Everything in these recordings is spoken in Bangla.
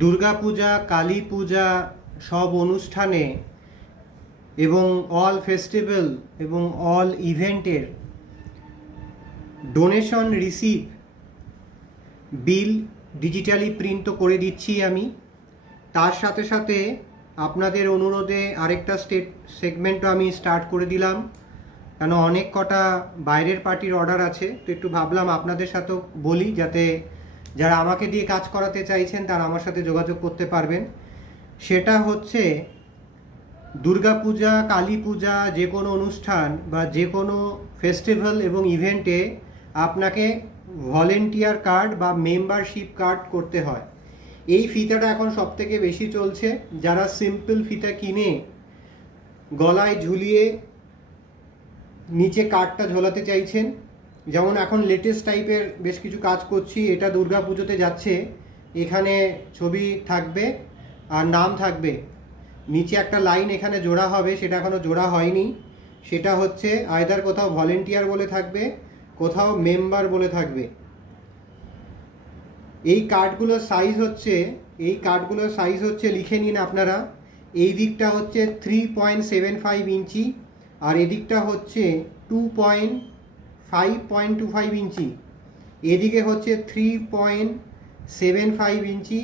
দুর্গাপূজা, কালী পূজা সব অনুষ্ঠানে এবং অল ফেস্টিভ্যাল এবং অল ইভেন্টের ডোনেশন রিসিভ বিল ডিজিটালি প্রিন্ট তো করে দিচ্ছি আমি। তার সাথে সাথে আপনাদের অনুরোধে আরেকটা সেগমেন্টও আমি স্টার্ট করে দিলাম, কেন অনেক কটা বাইরের পার্টির অর্ডার আছে, তো একটু ভাবলাম আপনাদের সাথেও বলি, যাতে যারা আমাকে দিয়ে কাজ করাতে চাইছেন তারা আমার সাথে যোগাযোগ করতে পারবেন। সেটা হচ্ছে দুর্গাপূজা, কালী পূজা, যে কোনো অনুষ্ঠান বা যে কোনো ফেস্টিভ্যাল এবং ইভেন্টে আপনাকে ভলেন্টিয়ার কার্ড বা মেম্বারশিপ কার্ড করতে হয়। এই ফিতাটা এখন সবথেকে বেশি চলছে। যারা সিম্পল ফিতা কিনে গলায় ঝুলিয়ে নিচে কার্ডটা ঝোলাতে চাইছেন, যেমন এখন লেটেস্ট টাইপের বেশ কিছু কাজ করছি, এটা দুর্গা পুজোতে যাচ্ছে, এখানে ছবি থাকবে আর নাম থাকবে, নিচে একটা লাইন এখানে জোড়া হবে, সেটা এখনও জোড়া হয়নি। সেটা হচ্ছে আইদার কোথাও ভলেন্টিয়ার বলে থাকবে, কোথাও মেম্বার বলে থাকবে। এই কার্ডগুলোর সাইজ হচ্ছে লিখে নিন আপনারা, এই দিকটা হচ্ছে 3.75 ইঞ্চি আর এদিকটা হচ্ছে 5.25 ইঞ্চি, এদিকে হচ্ছে 3.75 ইঞ্চি,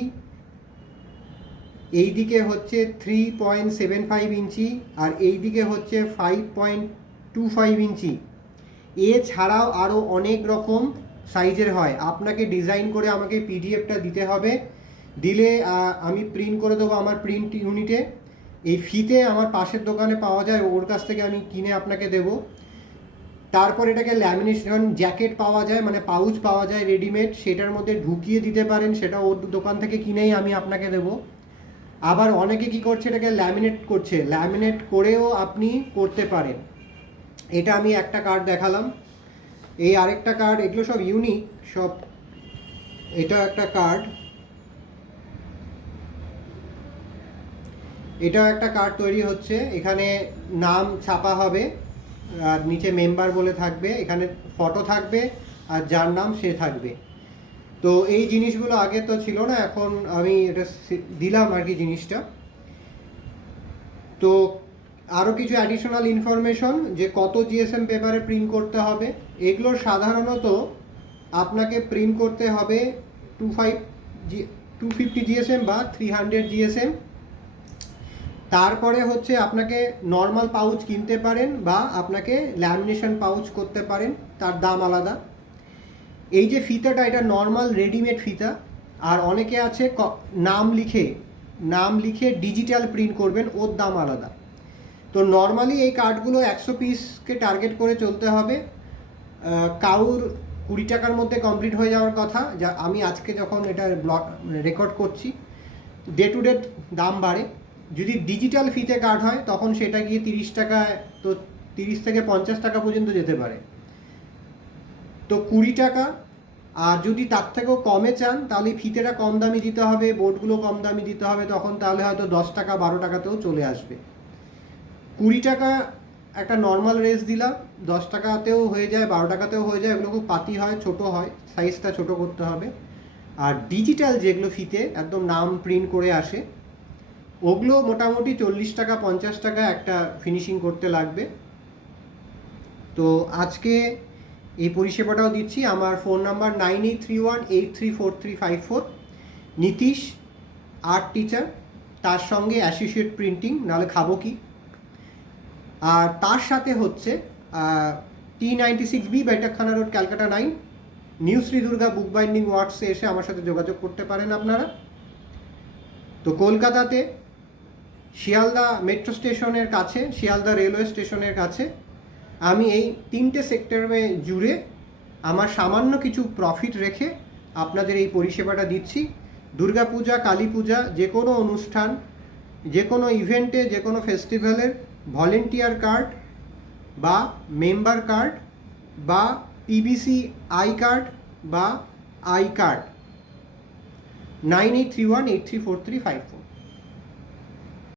এইদিকে হচ্ছে 3.75 ইঞ্চি আর এইদিকে হচ্ছে 5.25 ইঞ্চি। এছাড়াও আরও অনেক রকম সাইজের হয়। আপনাকে ডিজাইন করে আমাকে পিডিএফটা দিতে হবে, দিলে আমি প্রিন্ট করে দেবো আমার প্রিন্ট ইউনিটে। এই ফিতে আমার পাশের দোকানে পাওয়া যায়, ওর কাছ থেকে আমি কিনে আপনাকে দেব। তারপর এটাকে ল্যামিনেশন জ্যাকেট পাওয়া যায়, মানে পাউচ পাওয়া যায় রেডিমেড, সেটার মধ্যে ঢুকিয়ে দিতে পারেন, সেটা ওর দোকান থেকে কিনেই আমি আপনাকে দেব। আবার অনেকে কি করছে, এটাকে ল্যামিনেট করছে, ল্যামিনেট করেও আপনি করতে পারেন। এটা আমি একটা কার্ড দেখালাম, এই আরেকটা কার্ড, এগুলো সব ইউনিক সব। এটা একটা কার্ড, এটা একটা কার্ড তৈরি হচ্ছে, এখানে নাম ছাপা হবে আর নিচে মেম্বার বলে থাকবে, এখানে ফটো থাকবে আর যার নাম সে থাকবে। তো এই জিনিসগুলো আগে তো ছিল না, এখন আমি এটা দিলাম আর কি জিনিসটা। তো আরও কিছু অ্যাডিশনাল ইনফরমেশন, যে কত জিএসএম পেপারে প্রিন্ট করতে হবে, এগুলোর সাধারণত আপনাকে প্রিন্ট করতে হবে 250 জিএসএম বা 300 জিএসএম। তারপরে হচ্ছে আপনাকে নর্মাল পাউচ কিনতে পারেন বা আপনাকে ল্যামিনেশন পাউচ করতে পারেন, তার দাম আলাদা। এই যে ফিতাটা, এটা নর্মাল রেডিমেড ফিতা, আর অনেকে আছে নাম লিখে ডিজিটাল প্রিন্ট করবেন, ওর দাম আলাদা। তো নর্মালি এই কার্ডগুলো 100 পিসকে টার্গেট করে চলতে হবে। কাউর 20 টাকার মধ্যে কমপ্লিট হয়ে যাওয়ার কথা, যা আমি আজকে যখন এটা রেকর্ড করছি, ডে টু ডে দাম বাড়ে। যদি ডিজিটাল ফিতে কার্ড হয় তখন সেটা গিয়ে 30 টাকায়, তো 30 থেকে 50 টাকা পর্যন্ত যেতে পারে। তো 20 টাকা, আর যদি তার থেকেও কমে চান তাহলে ফিতেটা কম দামি দিতে হবে, বোর্ডগুলো কম দামি দিতে হবে, তখন তাহলে হয়তো 10 টাকা 12 টাকাতেও চলে আসবে। 20 টাকা একটা নর্মাল রেস দিলাম, 10 টাকাতেও হয়ে যায়, 12 টাকাতেও হয়ে যায়, এগুলো খুব পাতি হয়, ছোট হয়, সাইজটা ছোট করতে হবে। আর ডিজিটাল যেগুলো ফিতে একদম নাম প্রিন্ট করে আসে, ওগুলো মোটামুটি 40 টাকা 50 টাকা একটা ফিনিশিং করতে লাগবে। তো আজকে এই পরিষেবাটাও দিচ্ছি। আমার phone number 9831834354। Nitish, art teacher, তার সঙ্গে অ্যাসোসিয়েট প্রিন্টিং, নাহলে খাবো কি। আর তার সাথে হচ্ছে T96B বৈঠকখানা রোড, ক্যালকাটা 9, নিউ শ্রী দুর্গা বুক বাইন্ডিং ওয়ার্কসে এসে আমার সাথে যোগাযোগ করতে পারেন আপনারা। তো কলকাতাতে শিয়ালদা মেট্রো স্টেশনের কাছে, শিয়ালদা রেলওয়ে স্টেশনের কাছে, আমি এই 3টে সেক্টরে জুড়ে আমার সামান্য কিছু প্রফিট রেখে আপনাদের এই পরিষেবাটা দিচ্ছি। দুর্গাপূজা, কালী পূজা, যে কোনো অনুষ্ঠান, যে কোনো ইভেন্টে, যে কোনো ফেস্টিভ্যালের ভলেন্টিয়ার কার্ড বা মেম্বার কার্ড বা পিবিসি আই কার্ড বা আই কার্ড, 9831834354।